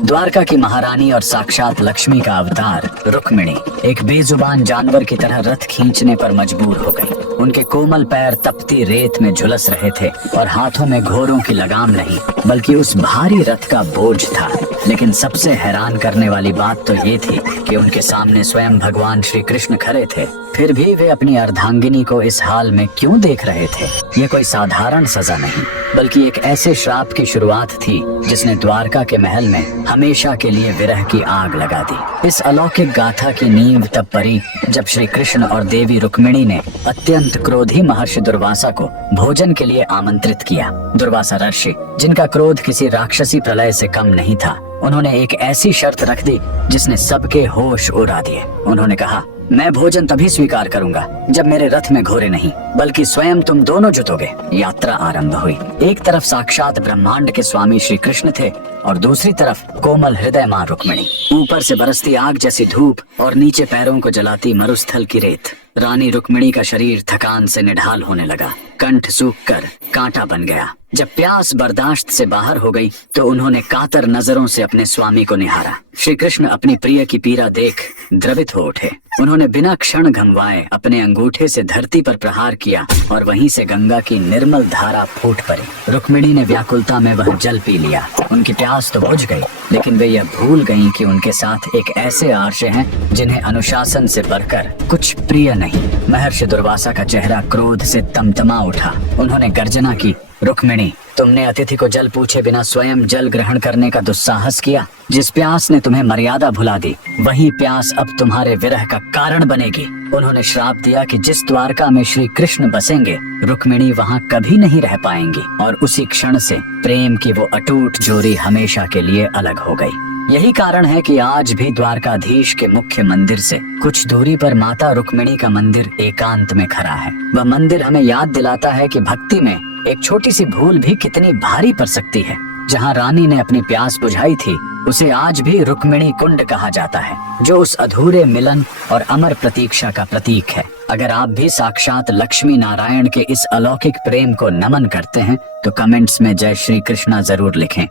द्वारका की महारानी और साक्षात लक्ष्मी का अवतार रुक्मिणी एक बेजुबान जानवर की तरह रथ खींचने पर मजबूर हो गई। उनके कोमल पैर तपती रेत में झुलस रहे थे और हाथों में घोड़ों की लगाम नहीं बल्कि उस भारी रथ का बोझ था। लेकिन सबसे हैरान करने वाली बात तो ये थी कि उनके सामने स्वयं भगवान श्री कृष्ण खड़े थे। फिर भी वे अपनी अर्धांगिनी को इस हाल में क्यों देख रहे थे? ये कोई साधारण सजा नहीं बल्कि एक ऐसे श्राप की शुरुआत थी जिसने द्वारका के महल में हमेशा के लिए विरह की आग लगा दी। इस अलौकिक गाथा की नींव तब पड़ी जब श्री कृष्ण और देवी रुक्मिणी ने अत्यंत क्रोधी महर्षि दुर्वासा को भोजन के लिए आमंत्रित किया। दुर्वासा ऋषि, जिनका क्रोध किसी राक्षसी प्रलय से कम नहीं था, उन्होंने एक ऐसी शर्त रख दी जिसने सबके होश उड़ा दिए। उन्होंने कहा, मैं भोजन तभी स्वीकार करूंगा जब मेरे रथ में घोड़े नहीं बल्कि स्वयं तुम दोनों जुटोगे। यात्रा आरंभ हुई। एक तरफ साक्षात ब्रह्मांड के स्वामी श्री कृष्ण थे और दूसरी तरफ कोमल हृदय मां रुक्मिणी। ऊपर से बरसती आग जैसी धूप और नीचे पैरों को जलाती मरुस्थल की रेत। रानी रुक्मिणी का शरीर थकान से निढाल होने लगा, कंठ सूखकर कांटा बन गया। जब प्यास बर्दाश्त से बाहर हो गई तो उन्होंने कातर नजरों से अपने स्वामी को निहारा। श्री कृष्ण अपनी प्रिय की पीड़ा देख द्रवित हो उठे। उन्होंने बिना क्षण घमवाए अपने अंगूठे से धरती पर प्रहार किया और वहीं से गंगा की निर्मल धारा फूट पड़ी। रुक्मिणी ने व्याकुलता में वह जल पी लिया। उनकी प्यास तो बुझ गई, लेकिन वे यह भूल गईं कि उनके साथ एक ऐसे आर्य हैं जिन्हें अनुशासन से बढ़कर कुछ प्रिय नहीं। महर्षि दुर्वासा का चेहरा क्रोध से तमतमा उठा। उन्होंने गर्जना की, रुक्मिणी, तुमने अतिथि को जल पूछे बिना स्वयं जल ग्रहण करने का दुस्साहस किया। जिस प्यास ने तुम्हें मर्यादा भुला दी, वही प्यास अब तुम्हारे विरह का कारण बनेगी। उन्होंने श्राप दिया कि जिस द्वारका में श्री कृष्ण बसेंगे, रुक्मिणी वहां कभी नहीं रह पाएंगी और उसी क्षण से प्रेम की वो अटूट जोड़ी हमेशा के लिए अलग हो गई। यही कारण है कि आज भी द्वारकाधीश के मुख्य मंदिर से कुछ दूरी पर माता रुक्मिणी का मंदिर एकांत में खड़ा है। वह मंदिर हमें याद दिलाता है कि भक्ति में एक छोटी सी भूल भी कितनी भारी पड़ सकती है। जहाँ रानी ने अपनी प्यास बुझाई थी, उसे आज भी रुक्मिणी कुंड कहा जाता है, जो उस अधूरे मिलन और अमर प्रतीक्षा का प्रतीक है। अगर आप भी साक्षात लक्ष्मी नारायण के इस अलौकिक प्रेम को नमन करते हैं तो कमेंट्स में जय श्री कृष्णा जरूर लिखें।